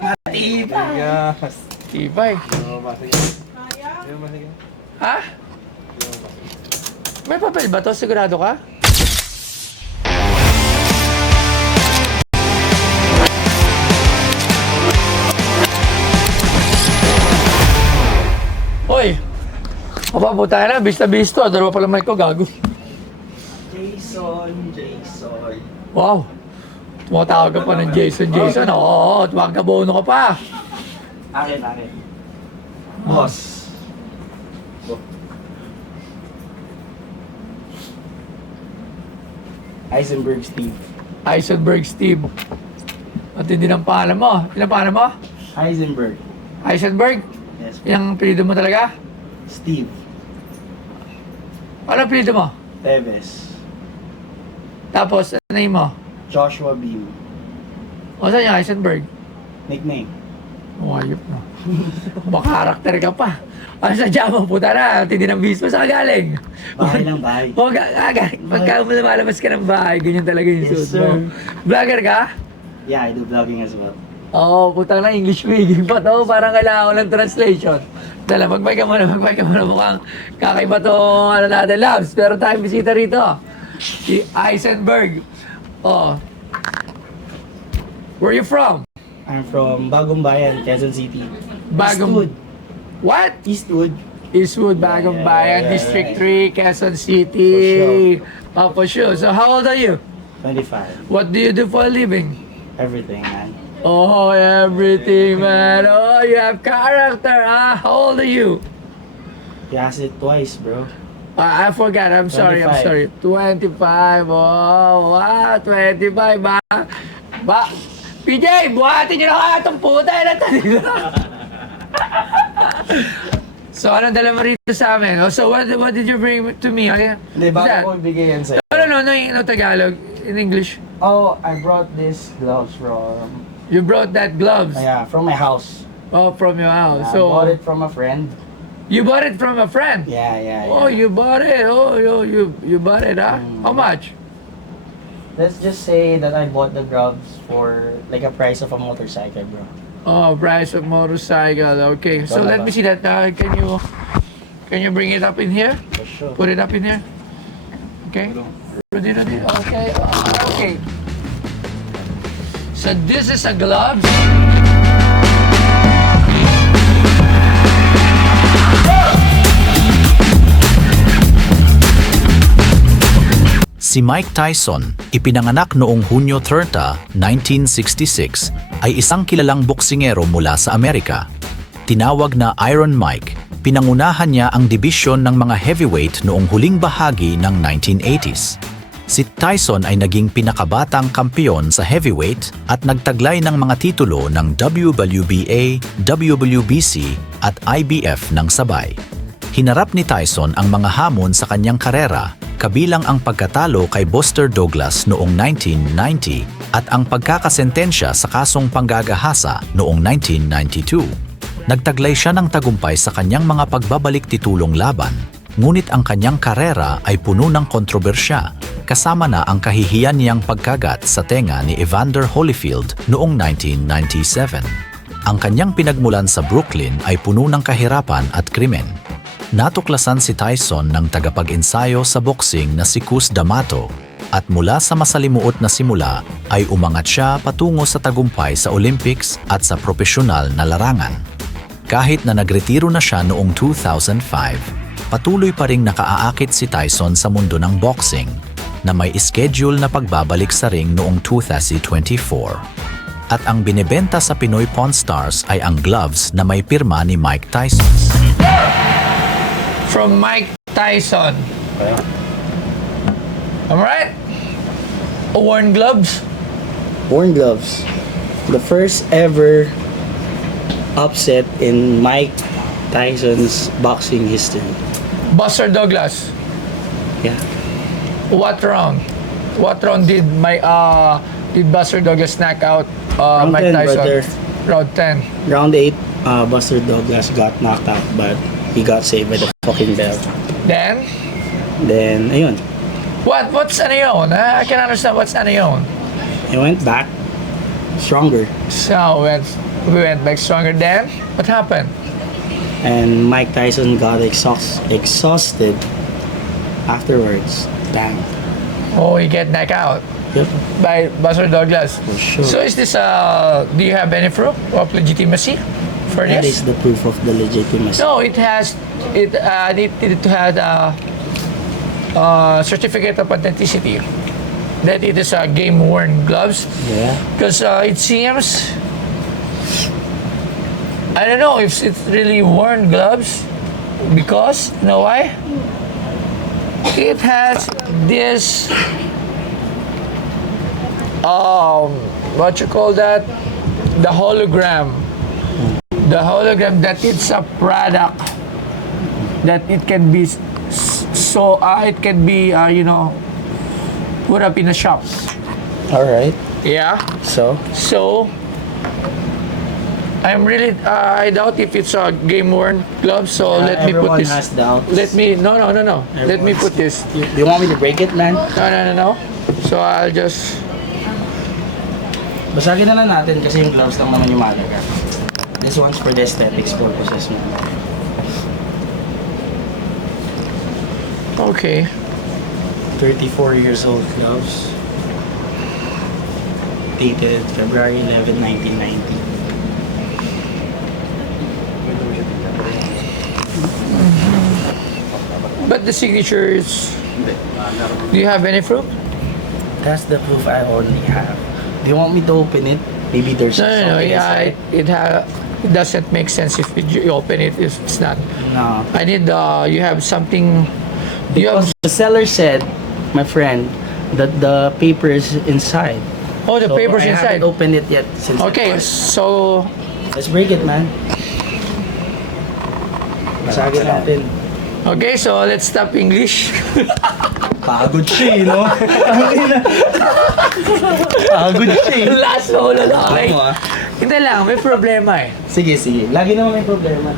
Matibay. Yes. Tibay. Ha? May papel ba to? Sigurado ka? Hoy! Mapapunta na, bista-bisto. Dalawa pala mic ko, gago. Jason. Wow! Tumatawag ka pa ng Jason. Oo, tumagabono ka pa. Akin. Boss. Eisenberg Steve. At hindi ng pangalan mo. Ilang pangalan mo? Heisenberg. Eisenberg? Yes. Yung apelido mo talaga? Steve. Ano apelido mo? Teves. Tapos, ano name mo? Joshua Beam. O saan yung Eisenberg? Nickname. Ayop na. Baka karakter ka pa. Ano sa mo? Puta na. Tindi ng bis mo. Saan ka galing? Bahay. Huwag pagka lumalabas ka ng bahay, ganyan talaga yung Yes, suit mo. sir. Vlogger ka? Yeah, I do vlogging as well. Oo, putang na English speaking pa to. Parang kailangan ko ng translation. Dala, mag-bike ka muna. Mukhang kakaiba to, ano natin, Labs. Pero tayong bisita rito. Si Eisenberg. Oh. Where you from? I'm from Bagong Bayan, Quezon City. Bagong... What? Eastwood. Eastwood, Bagong Yeah, Bayan, yeah, District right. 3, Quezon City. For sure. So how old are you? 25. What do you do for a living? Everything, man. Oh, everything, man. Oh, you have character, huh? How old are you? You asked it twice, bro. I forgot. I'm sorry. 25. Oh, wow. 25, ba? PJ, buhatin nyo na kaya itong puta. So, anong dala mo rito sa amin? Oh, so, what did you bring to me? Oh, yeah. Hindi, What's that? bago ko ibigay yan sa'yo. No, Tagalog. In English. Oh, I brought this gloves from... You brought that gloves. Yeah, from my house. Oh, from your house. I So, bought it from a friend. you bought it from a friend? Yeah. Oh, you bought it. Oh, you bought it, huh? Mm. How much? Let's just say that I bought the gloves for like a price of a motorcycle, bro. Oh, price of motorcycle. Okay. So let me see that. Can you bring it up in here? For sure. Put it up in here. Okay. Ready. Okay. Okay. So this is a gloves. Si Mike Tyson, ipinanganak noong Hunyo 30, 1966, ay isang kilalang boksingero mula sa Amerika. Tinawag na Iron Mike, pinangunahan niya ang dibisyon ng mga heavyweight noong huling bahagi ng 1980s. Si Tyson ay naging pinakabatang kampeon sa heavyweight at nagtaglay ng mga titulo ng WBA, WBC at IBF ng sabay. Hinarap ni Tyson ang mga hamon sa kanyang karera, kabilang ang pagkatalo kay Buster Douglas noong 1990 at ang pagkakasentensya sa kasong panggagahasa noong 1992. Nagtaglay siya ng tagumpay sa kanyang mga pagbabalik titulong laban, ngunit ang kanyang karera ay puno ng kontrobersya, kasama na ang kahihiyan niyang pagkagat sa tenga ni Evander Holyfield noong 1997. Ang kanyang pinagmulan sa Brooklyn ay puno ng kahirapan at krimen. Natuklasan si Tyson ng tagapag-ensayo sa boxing na si Cus D'Amato at mula sa masalimuot na simula ay umangat siya patungo sa tagumpay sa Olympics at sa propesyonal na larangan. Kahit na nagretiro na siya noong 2005, patuloy pa ring nakaaakit si Tyson sa mundo ng boxing na may schedule na pagbabalik sa ring noong 2024. At ang binebenta sa Pinoy Pawn Stars ay ang gloves na may pirma ni Mike Tyson. From Mike Tyson. Am I right? Worn gloves. Worn gloves. The first ever upset in Mike Tyson's boxing history. Buster Douglas. Yeah. What round? What round did Buster Douglas knock out Round Mike 10, Tyson? brother. Round 10. Round 8, Buster Douglas got knocked out, but he got saved by the fucking bell. Then, Ayun. what's ano yun? I can understand what's ano yun. He went back stronger. So, we went back stronger. Then, what happened? And Mike Tyson got exhausted afterwards. Bang. Oh, he get knocked out Yep. by Buster Douglas. For sure. So is this, do you have any proof of legitimacy for That this? is the proof of the legitimacy. No, it has, it had a certificate of authenticity. That it is a game-worn gloves. Yeah. Because it seems, I don't know if it's really worn gloves, because, you know why? It has this, what you call that? The hologram. The hologram that it's a product that it can be it can be, put up in the shops. All right. Yeah. So. So, I'm really, I doubt if it's a game-worn glove, so let me put everyone this. has doubts. Let me, no. Let me put this. Do you want me to break it, man? No. So, I'll just, Basagin na lang natin kasi yung gloves lang naman yung malaga. This one's for the aesthetics purposes, man. okay. 34 years old gloves. Dated February 11, 1990. But the signature is, do you have any proof? That's the proof I only have. Do you want me to open it? Maybe there's No, something yeah, inside. it doesn't make sense if you open it, if it's not. No. I need, you have something, you have, Because the seller said, my friend, that the paper is inside. oh, the So paper's I inside. haven't opened it yet since I Okay, bought it. so, Let's break it, man. Basagin natin. okay, so let's stop English. Pagod siya, no? Pagod siya. Last mo ulo na, okay? Ano, ah? Hindi lang, may problema eh. Sige. Lagi naman may problema.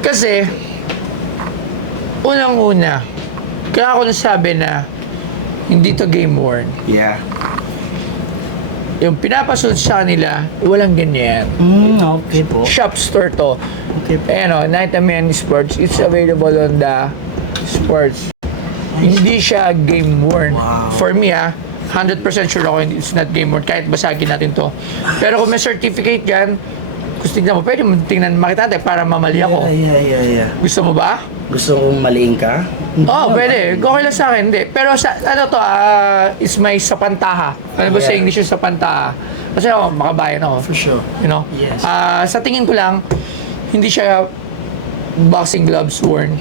Kasi, unang-una, kaya ako nasabi na hindi to game worn. Yeah. Yung pinapasunod sa kanila, walang ganyan. Okay po. Shop store to. Okay po. Ayan o, Night Man Sports. It's available on the sports. Hindi siya game worn. Wow. For me 100% sure ako it's not game worn. Kahit basagin natin to. Pero kung may certificate dyan, gusto tingnan mo, pwede mo tingnan, makita natin para mamali ako. Yeah. Gusto mo ba? Gusto kong maliin ka? Oo, pwede. Okay lang sa akin, hindi. Pero sa, ano to, is may sapantaha. Ano ba sa Yeah. English yung sapantaha? Kasi ako, makabayan ako. For sure. You know? Yes. Sa tingin ko lang, hindi siya boxing gloves worn.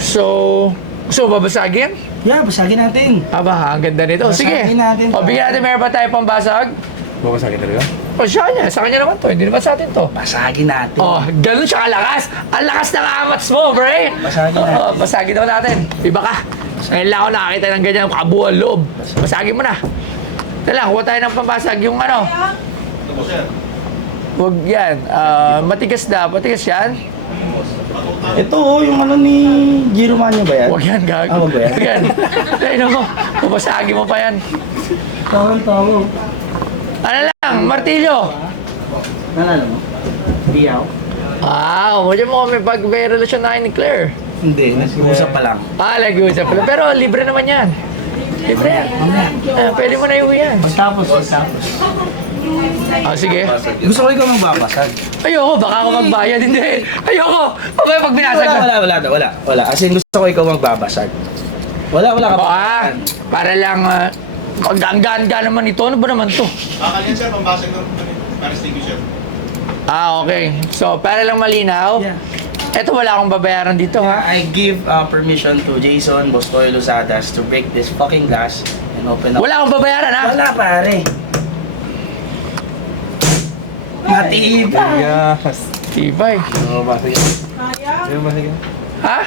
So, gusto mo babasagin? Yeah, basagin natin. Aba, ang ganda nito. Sige. Basagin natin. O, bigyan natin, meron ba tayo pang basag? Babasagin talaga? O, siya kanya. Sa kanya naman to. Hindi naman sa atin to. Basagin natin. Oh, ganun siya kalakas. Ang lakas ng amats mo, bre. Basagin natin. Oh, basagin daw natin. Iba ka. Ngayon lang ako nakakita ng ganyan kabuuan loob. Basagin mo na. Ito lang, kuha tayo ng pambasag. Yung ano. Huwag yan. Matigas na. Matigas yan. Ito yung ano ni Giro Manyo ba yan? Huwag yan, gago. Wag ba yan? Huwag yan. Ayun mo. Babasagin mo pa yan. Tawang. Ano lang, martilyo. Nalala mo? Biyaw? Huwag mo kami pag may relasyon na kayo ni Claire. Hindi, nag-uusap pa lang. Nag-iusap pala. Pero libre naman yan. Libre yan. Pwede mo na iuwi yan. Pagtapos. Sige. Gusto ko ikaw magbabasag. Ayoko, baka ako magbayad. Hindi. Ayoko. Pabay pag binasag ka. Wala. As in, gusto ko ikaw magbabasag. Wala ka pa. Para lang, maggaan-gaan naman ito. Ano ba naman to? Kanyan sir, pambasag ng para extinguisher. Okay. So, para lang malinaw. Yeah. Eto, wala akong babayaran dito, ha? I give permission to Jason Bostoy Luzadas to break this fucking glass and open up. Wala akong babayaran, ha? Wala pare. Matibay. Yes. Tibay. Babasagin. Hindi mo babasagin. Ha?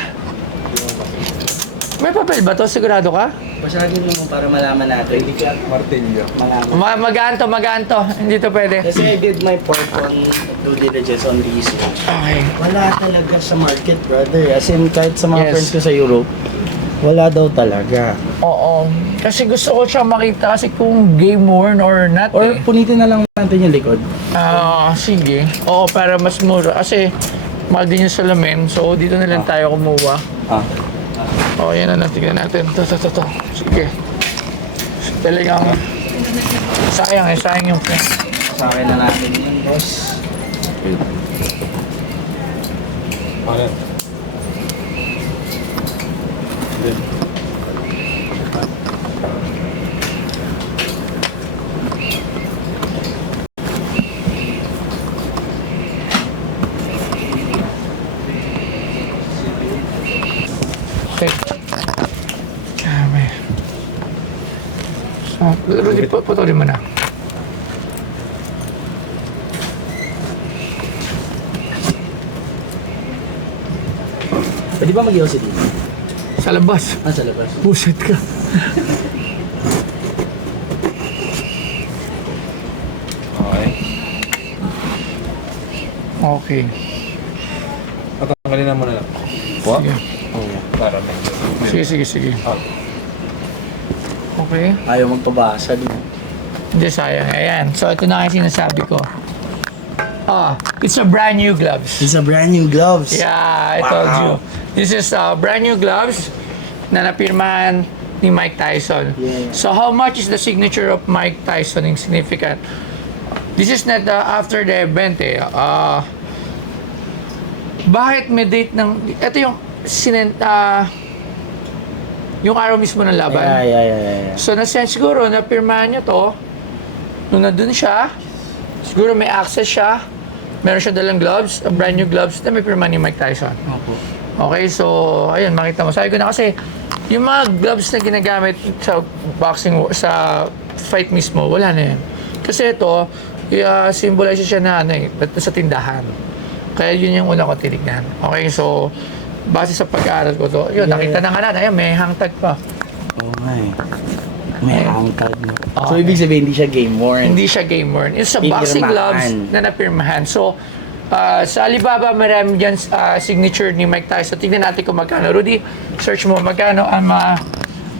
May papel ba to? Sigurado ka? Basagin mo para malaman natin. Martilyo. Malaman. Magaan to. Hindi to pwede. Kasi I did my part on due diligence on research. Okay. Wala talaga sa market, brother. As in, kahit sa mga Yes. friends ko sa Europe, Wala daw talaga. Oo. Kasi gusto ko siya makita kasi kung game worn or not Or punitin na lang natin yung likod. sige. Oo, para mas mura. Kasi mahal din yung salamin. So, dito na lang tayo kumuha. Yan na, tignan natin. Ito. Sige. Talagang sayang yung Sa akin na natin yun, boss. Ano? Okay. Dami. So, Rudy, putulin mo na. Pwede ba mag-iossi dito? Sa labas. Sa labas. Buset ka. Okay. Okay. Tatanggalin na muna lang. What? Sige. Para medyo. Sige. Okay. Ayaw magpabasa din. Hindi, sayang. Ayan. So, ito na yung sinasabi ko. It's a brand new gloves. It's a brand new gloves. Yeah, I told you. This is brand new gloves na napirmahan ni Mike Tyson. Yeah. So, how much is the signature of Mike Tyson in significant? This is not after the event eh. Bakit may date ng... Ito yung yung araw mismo ng laban. Yeah. So, na-sense siguro na pirmahan niya to nung nandun siya. Siguro may access siya. Meron siya dalang gloves, brand new gloves na may pirmahan ni Mike Tyson. Opo. Okay, so, ayun, makita mo. Sabi ko na kasi, yung mga gloves na ginagamit sa boxing, sa fight mismo, wala na yan. Kasi ito, symbolize siya na, sa tindahan. Kaya yun yung una ko tinignan. Okay, so, base sa pag-aaral ko to, yun, nakita na nga na, ayun, may hang tag pa. Oh my. May angkad na. So, Okay. ibig sabihin, hindi siya game worn. Hindi siya game worn. It's a boxing gloves na napirmahan. So, sa Alibaba, marami dyan signature ni Mike Tyson. Tignan natin kung magkano. Rudy, search mo magkano ang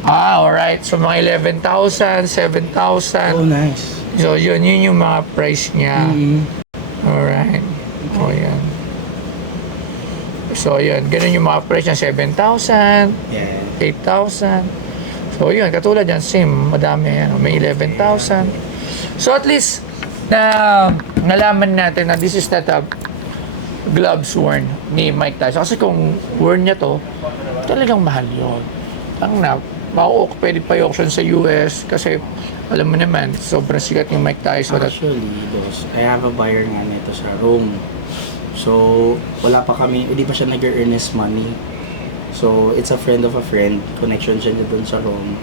alright. So, mga 11,000, 7,000. Oh, nice. So, yun yung mga price niya. Alright. O, yan. So, yun. Ganun yung mga price niya. 7,000, Yeah. 8,000. So, yun. Katulad yan. Same. Madami yan. May 11,000. So, at least, nalaman natin na this is not a gloves worn ni Mike Tyson. Kasi kung worn niya to, talagang mahal yun. Pwede pa i-auction sa US kasi alam mo naman, sobrang sikat ni Mike Tyson. Actually, boss, I have a buyer nga nito sa Rome. So, wala pa kami, hindi pa siya nag-earnest money. So, it's a friend of a friend. Connection siya doon sa Rome.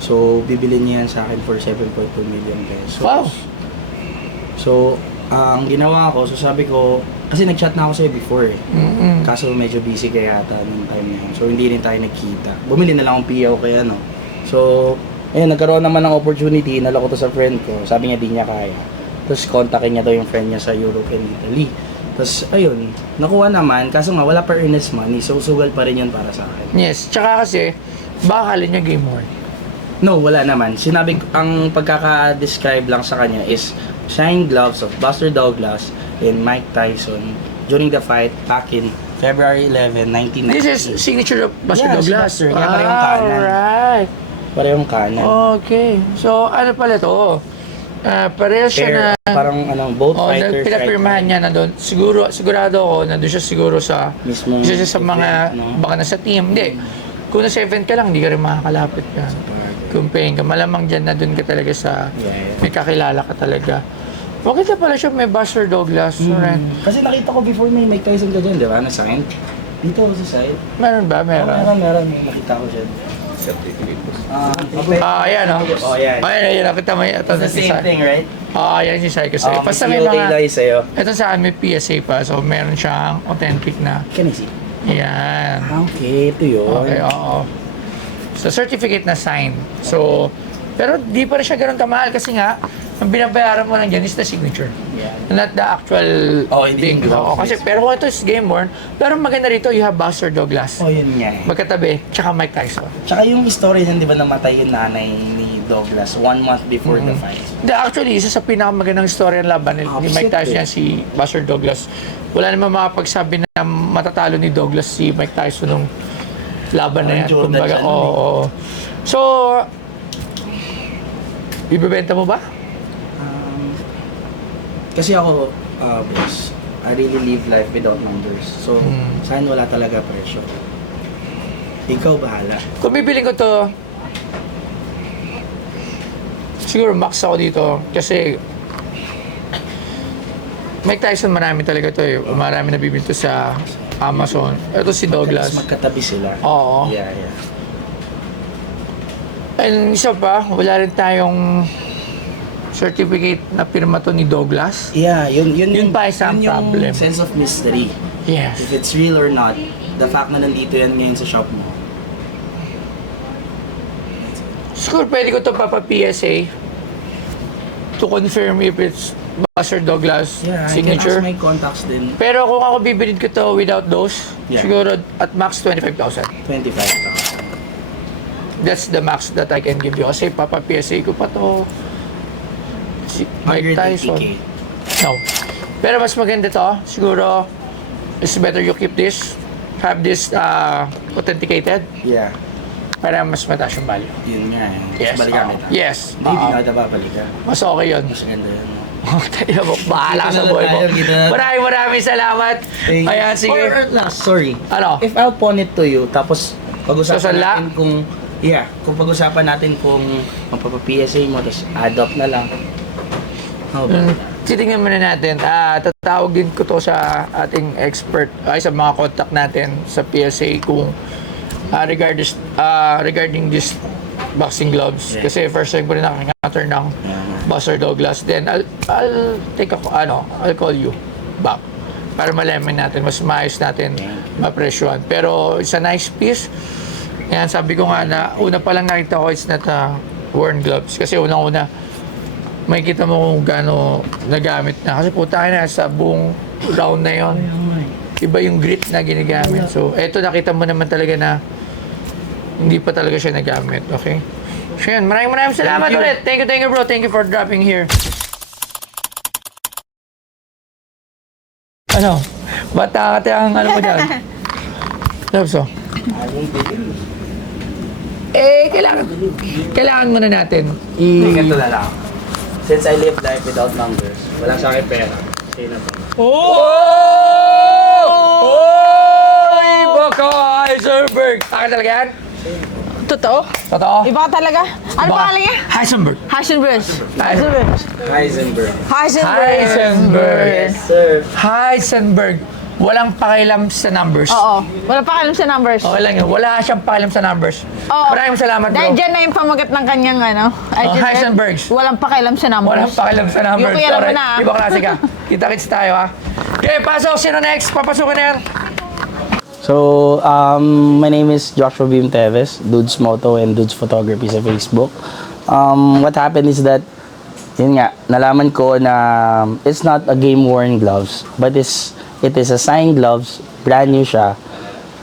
So, bibili niya yan sa akin for 7.2 million pesos. Wow! So, ang ginawa ko, so sabi ko, kasi nag-chat na ako sa'yo before eh. Kaso medyo busy kaya yata nung time na yun. So, hindi rin tayo nagkita. Bumili na lang akong piyaw kaya no. So, ayun, nagkaroon naman ng opportunity, nala ko to sa friend ko. Sabi niya, di niya kaya. Tapos, kontakin niya daw yung friend niya sa Europe and Italy. Tapos, ayun, nakuha naman. Kaso nga, wala pa earnest money. So, sugal pa rin yun para sa akin. Yes, tsaka kasi, baka kalin niya game worn. No, wala naman. Sinabi, ang pagkaka-describe lang sa kanya is signed gloves of Buster Douglas and Mike Tyson during the fight back in February 11, 1990. This is signature of Buster Yeah, si Douglas. Buster. Kaya parehong kanan. Alright. Parehong kanan. Okay. So, ano pala to? Parehas siya na... Parang both fighters. pinapirmahan niya na doon. Sigurado ako na doon siya siguro sa... Mismo. Isa siya sa mga... event, no? Baka nasa team. Hindi. Kung nasa event ka lang, hindi ka rin makakalapit ka. Kung paying ka, malamang dyan na doon ka talaga sa... Yeah. May kakilala ka talaga. Bakit na pala siya may Buster Douglas? Alright. Kasi nakita ko before may Mike Tyson ka dyan, di ba? Na-sign. Dito ako sa side. Meron ba? Meron. Meron. Nakita ko dyan. Certificate po. Ayan o. Oh, yan. Ayan, nakita mo ito. It's the same thing, right? Ayan si Sai kasi. Basta may Okay, mga... Loy, sa'yo. Ito sa akin may PSA pa. So, meron siyang authentic na. Can I see? Yan. Okay, ito yun. Okay, oo. So, certificate na signed. So, pero di pa rin siya ganun kamahal kasi nga, ang binabayaran mo lang dyan is the signature. Yeah. Not the actual Oh, hindi thing. yung glove. Oo, kasi, pero kung ito is game worn, pero maganda rito, you have Buster Douglas. Oh, yun nga eh. Magkatabi, tsaka Mike Tyson. Tsaka yung story niyan, di ba namatay yung nanay ni Douglas 1 month before the fight. Hindi, actually, isa sa pinakamagandang story ng laban ni Mike Tyson yan, si Buster Douglas. Wala naman makapagsabi na matatalo ni Douglas si Mike Tyson nung laban na yan. Jordan Kumbaga, siya nun oo. So, ibebenta mo ba? Kasi ako, boss, I really live life without numbers. So, sa akin wala talaga presyo. Ikaw bahala. Kung bibiling ko to, siguro max ako dito kasi Mike Tyson marami talaga to eh. Marami nabibili to sa Amazon. Ito si Douglas. Mas magkatabi sila. Oo. Yeah, yeah. And isa pa, wala rin tayong certificate na pirma to ni Douglas. Yeah, yun pa isang yun yung problem. sense of mystery. Yes. If it's real or not, the fact na nandito yan ngayon sa shop mo. Siguro pwede ko to papa-PSA to confirm if it's Buster Douglas Yeah, signature. I can ask my contacts din. Pero kung ako bibilid ko to without those, Yeah. siguro at max 25,000. 25,000. That's the max that I can give you. Kasi papa-PSA ko pa to. Si Mike Tyson. 150K. No. Pero mas maganda to, siguro, it's better you keep this. Have this authenticated Yeah, para mas mataas yung value. yun nga eh. Yes. Balikan oo. kita. Yes. Hindi oo. na kita babalikan. Mas okay yun. Mas ganda yun. no? Tayo mo, bahala Kita sa na buhay mo. tayo, kita na. Maraming salamat. Thank you. Ayan, sige. Or last, sorry. Ano? If I'll pawn it to you, tapos pag-usapan Sasala? natin kung, kung pag-usapan natin kung magpapa-PSA mo, tapos add up na lang. How about that? Titingnan muna natin. Tatawag din ko to sa ating expert, sa mga contact natin sa PSA kung regarding this boxing gloves. Yeah. Kasi first time ko rin nakaka-encounter ng Buster Douglas. Then I'll take I'll call you back para malaman natin, mas maayos natin mapresyuhan. Pero it's a nice piece. Yan, sabi ko nga na una pa lang nakita ko it's not worn gloves. Kasi unang-una, makikita mo kung gaano nagamit na. Kasi puta na sa buong round na yon. Iba yung grit na ginagamit. So, eto nakita mo naman talaga na hindi pa talaga siya nagamit. Okay? So, yan. Maraming salamat ulit. Thank you bro. Thank you for dropping here. Ano? Bata ka ang ano mo dyan? Labs oh. Kailangan muna natin Hindi ganito na lang. Since I live life without numbers, wala sa akin pera. Sa'yo na po. Oy! Baka Heisenberg! Akin talaga yan? Totoo? Totoo? Iba ka talaga? Ano Baka pangalan niya? Heisenberg. Heisenberg. Heisenberg. Heisenberg. Heisenberg. Sir. Heisenberg. Walang pakialam sa numbers. Oo. Wala pa kalam sa numbers. Okay lang yun. Wala siyang pakialam sa numbers. Oo. Maraming salamat, bro. Dahil dyan na yung pamagat ng kanyang ano. Heisenbergs. Walang pakialam sa numbers. Walang pakialam sa numbers. Yung kuya mo Alright. na. Iba klase ka. Kita-kits tayo, ha? Okay, pasok. Sino next? Papasukin na yan. So, my name is Joshua Bim Teves, Dudes Moto and Dudes Photography sa Facebook. What happened is that, yun nga, nalaman ko na it's not a game-worn gloves, but it is a signed gloves, brand new siya.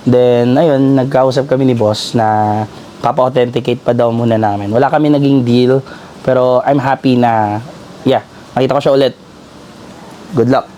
Then, ayun, nagkausap kami ni boss na papa-authenticate pa daw muna namin. Wala kami naging deal, pero I'm happy na, nakita ko siya ulit. Good luck.